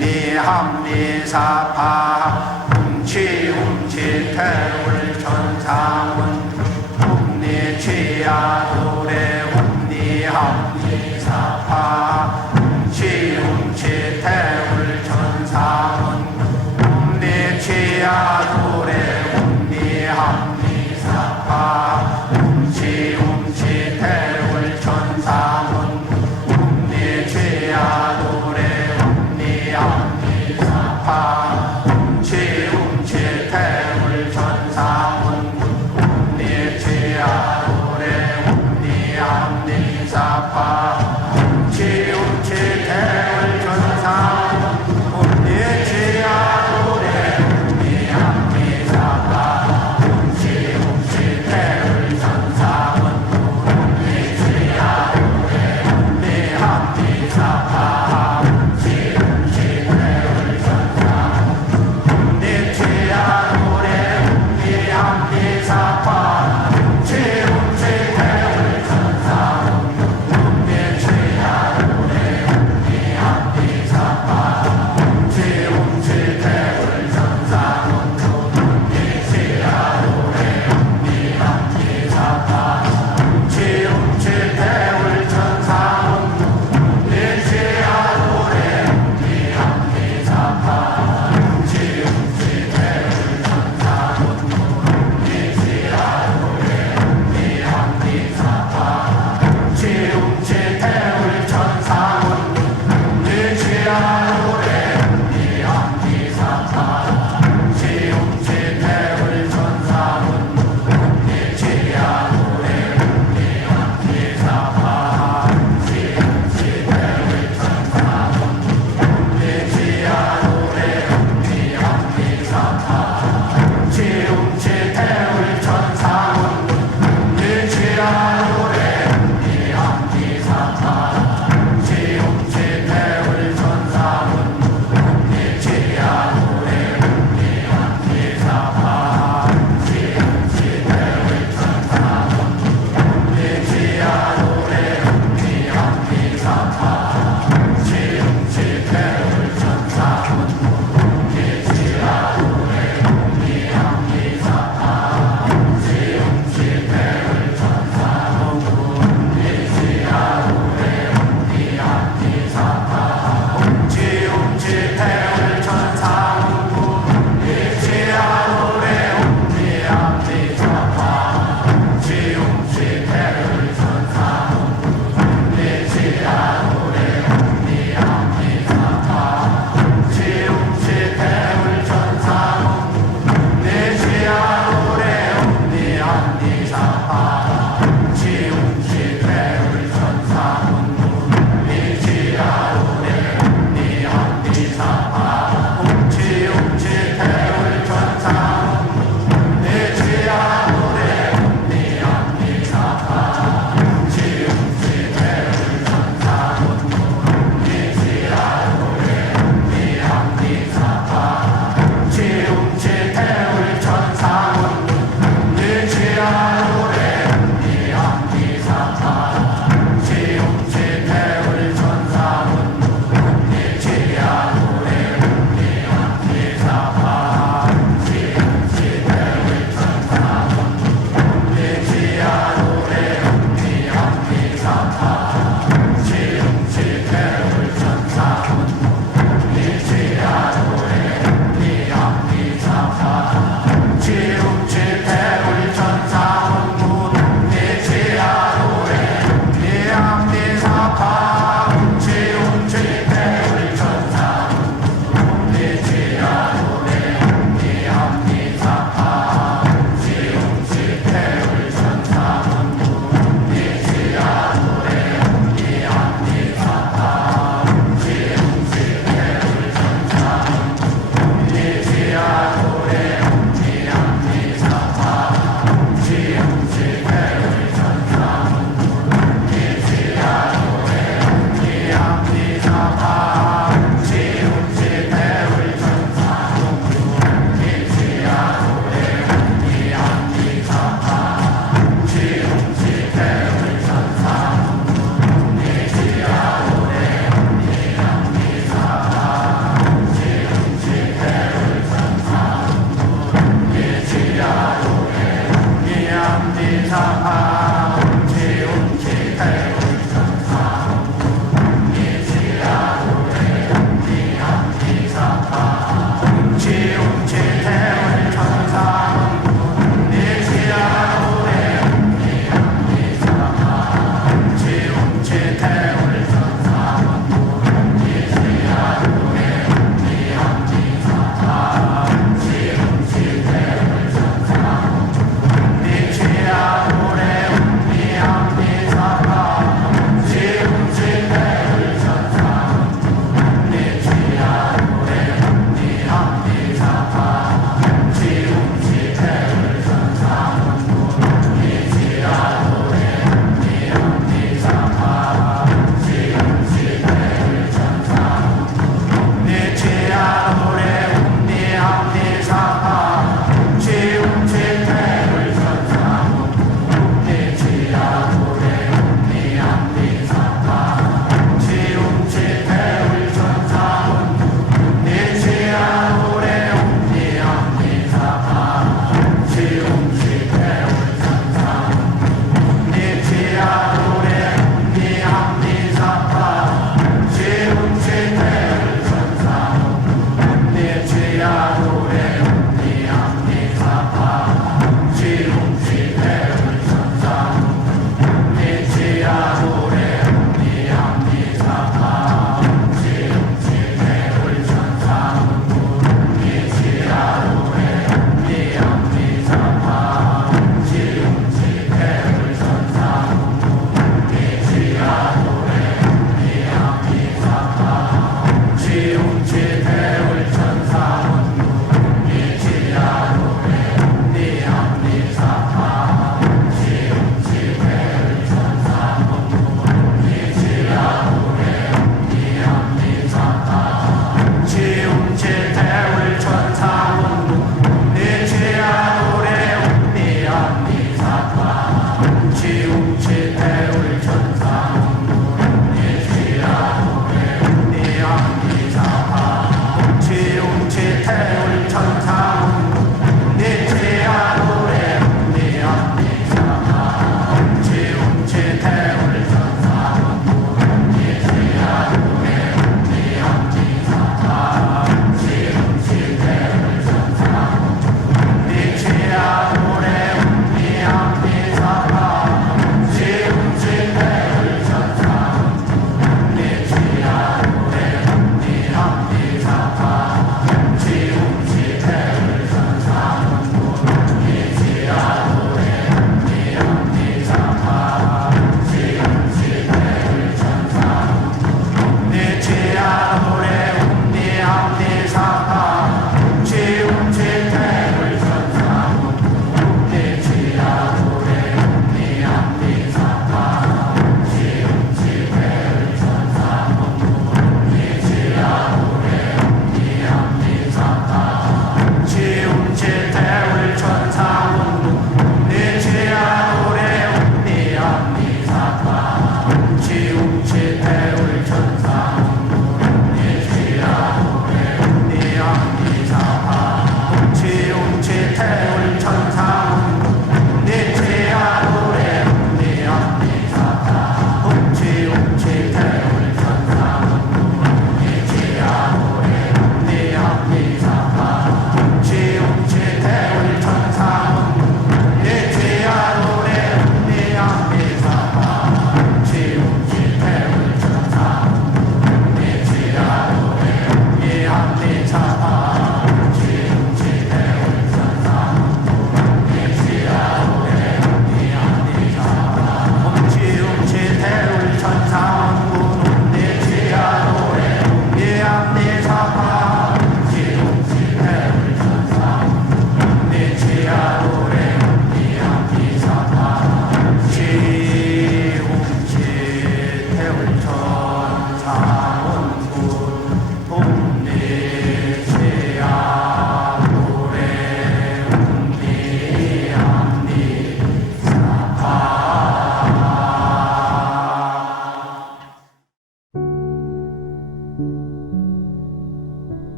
훔리함리사파 훔치 태울 천상원 훔리치야